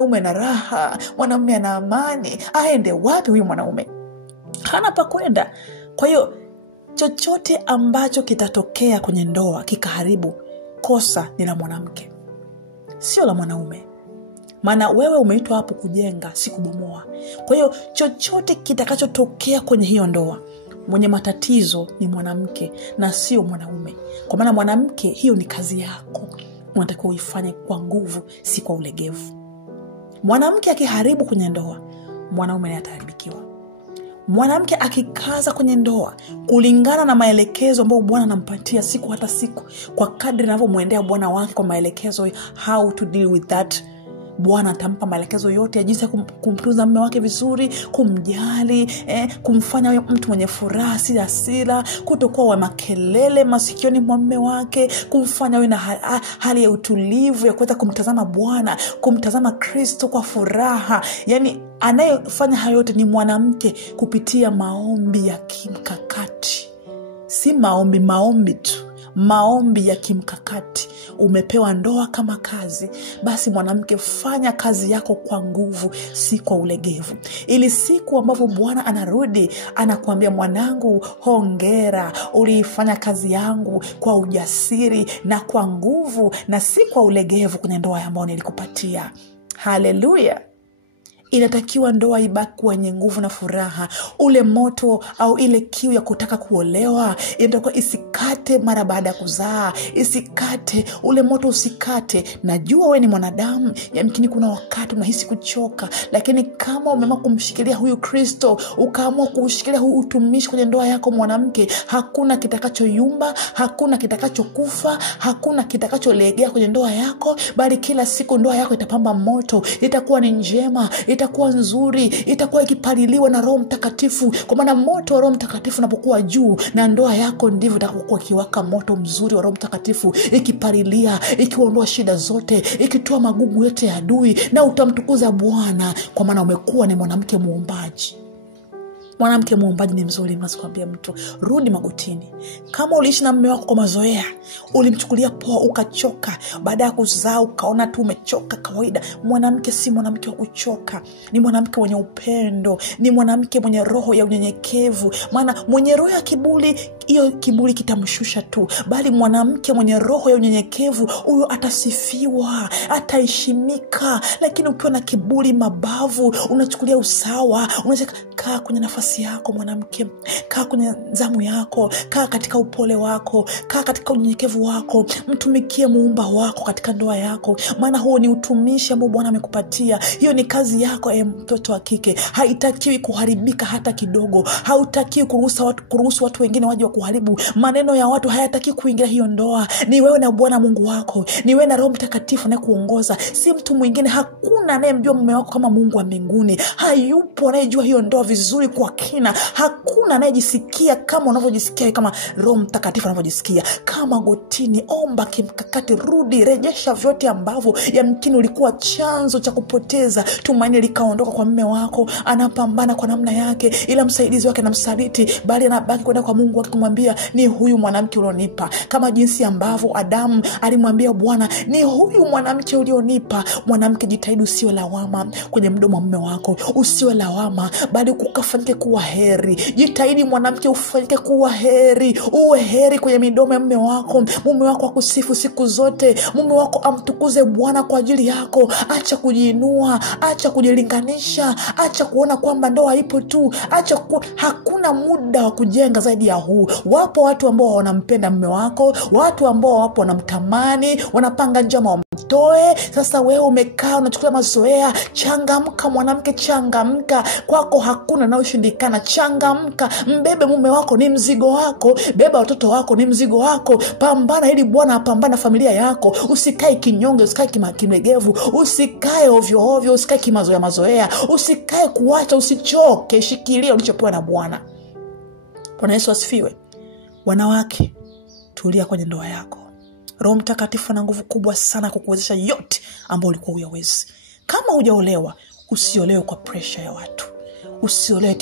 Mwanaume na raha, mwanamume ana amani. Aende wapi huyu mwanaume? Hana pa kwenda. Kwa hiyo chochote ambacho kitatokea kwenye ndoa kikaharibu, kosa ni la mwanamke, sio la mwanaume. Maana wewe umeitwa hapo kujenga, si kubomoa. Kwa hiyo chochote kitakachotokea kwenye hiyo ndoa, mwenye matatizo ni mwanamke na sio mwanaume. Kwa maana mwanamke, hiyo ni kazi yako, unatakiwa uifanye kwa nguvu, si kwa ulegevu. Mwanamke akiharibu kwenye ndoa, mwanaume naye ataharibikiwa. Mwanamke akikaza kwenye ndoa kulingana na maelekezo ambayo Bwana anampatia siku hata siku, kwa kadri anavyomwendea bwana wake kwa maelekezo how to deal with that, Bwana atampa maelekezo yote ya jinsi ya kumtunza mume wake vizuri, kumjali, kumfanya awe mtu mwenye furaha, si hasira, kutokuwa wa makelele masikioni mwa mume wake, kumfanya awe na hali ya utulivu ya kuweza kumtazama Bwana, kumtazama Kristo kwa furaha. Yani anayefanya hayo yote ni mwanamke kupitia maombi ya kimkakati. Si maombi tu, maombi ya kimkakati. Umepewa ndoa kama kazi, basi mwanamke fanya kazi yako kwa nguvu, si kwa ulegevu. Ili siku ambapo Bwana anarudi anakuambia, mwanangu, hongera, uliifanya kazi yangu kwa ujasiri na kwa nguvu na si kwa ulegevu kwenye ndoa ambayo nilikupatia. Haleluya. Inatakiwa ndoa ibaki kwenye nguvu na furaha. Ule moto au ile kiu ya kutaka kuolewa inatakiwa isikate mara baada ya kuzaa. Isikate, ule moto usikate. Najua wewe ni mwanadamu, yamkini kuna wakati unahisi kuchoka, lakini kama umeamua kumshikilia huyu Kristo, ukaamua kushikilia huyu utumishi kwenye ndoa yako mwanamke, hakuna kitakachoyumba, hakuna kitakachokufa, hakuna kitakacholegea kwenye ndoa yako, bali kila siku ndoa yako itapamba moto, itakuwa ni njema, itakuwa nzuri, itakuwa ikipaliliwa na Roho Mtakatifu. Kwa maana moto wa Roho Mtakatifu unapokuwa juu na ndoa yako, ndivyo itakuwa kiwaka moto mzuri wa Roho Mtakatifu, ikipalilia, ikiondoa shida zote, ikitoa magugu yote ya adui, na utamtukuza Bwana, kwa maana umekuwa ni mwanamke muombaji. Mwanamke muombaji ni mzuri. Mnasikwambia mtu, rudi magotini. Kama uliishi na mume wako kwa mazoea, ulimchukulia poa, ukachoka, baada ya kuzaa ukaona tu umechoka kawaida, mwanamke si mwanamke wa kuchoka. Ni mwanamke mwenye upendo, ni mwanamke mwenye roho ya unyenyekevu. Maana mwenye roho ya kiburi, hiyo kiburi kitamshusha tu, bali mwanamke mwenye roho ya unyenyekevu, huyo atasifiwa, ataheshimika. Lakini ukiwa na kiburi mabavu, unachukulia usawa, unaweza kaa kwenye nafasi yako mwanamke, kaa kwenye zamu yako, kaa katika upole wako, kaa katika unyenyekevu wako, mtumikie muumba wako katika ndoa yako. Maana huo ni utumishi ambao Bwana amekupatia. Hiyo ni kazi yako, mtoto wa kike. Haitakiwi kuharibika hata kidogo. Hautakiwi kuruhusu watu wengine waje wa kuharibu. Maneno ya watu hayataki kuingia hiyo ndoa. Ni wewe na Bwana Mungu wako, ni wewe na Roho Mtakatifu anayekuongoza, si mtu mwingine. Hakuna anayemjua mume wako kama Mungu wa mbinguni. Hayupo anayejua hiyo ndoa vizuri kwa kina. Hakuna anayejisikia kama unavyojisikia, kama Roho Mtakatifu anavyojisikia. Kama gotini, omba kimkakati, rudi, rejesha vyote ambavyo yamkini ulikuwa chanzo cha kupoteza tumaini likaondoka kwa mume wako. Anapambana kwa namna yake, ila msaidizi wake na msaliti, bali anabaki kwenda kwa Mungu wake kumwambia, ni huyu mwanamke ulionipa. Kama jinsi ambavyo Adamu alimwambia Bwana, ni huyu mwanamke ulionipa. Mwanamke, jitahidi usiwe lawama kwenye mdomo wa mume wako. Usiwe lawama, bali ukafanyike kuwa heri. Jitahidi mwanamke ufanyike kuwa heri. Uwe heri kwenye midomo ya mume wako. Mume wako akusifu siku zote. Mume wako amtukuze Bwana kwa ajili yako. Acha kujiinua, acha kujilinganisha, acha kuona kwamba ndoa ipo tu. Hakuna muda wa kujenga zaidi ya huu. Wapo watu ambao wanampenda mume wako, watu ambao wapo wanamtamani, wanapanga njama wamtoe. Sasa wewe umekaa unachukua mazoea. Changamka mwanamke, changamka. Kwako hakuna naoshindikana. Changamka, mbebe mume wako, ni mzigo wako. Beba watoto wako, ni mzigo wako. Pambana ili Bwana apambane familia yako. Usikae kinyonge, usikae kimegevu, usikae ovyo ovyo, usikae kimazoea. Usikae kuacha, usichoke. Shikilia ulichopewa na Bwana. Bwana Yesu asifiwe. Wanawake, tulia kwenye ndoa yako. Roho Mtakatifu ana nguvu kubwa sana kukuwezesha yote ambayo ulikuwa huyawezi. Kama hujaolewa, usiolewe kwa pressure ya watu. Usiolewe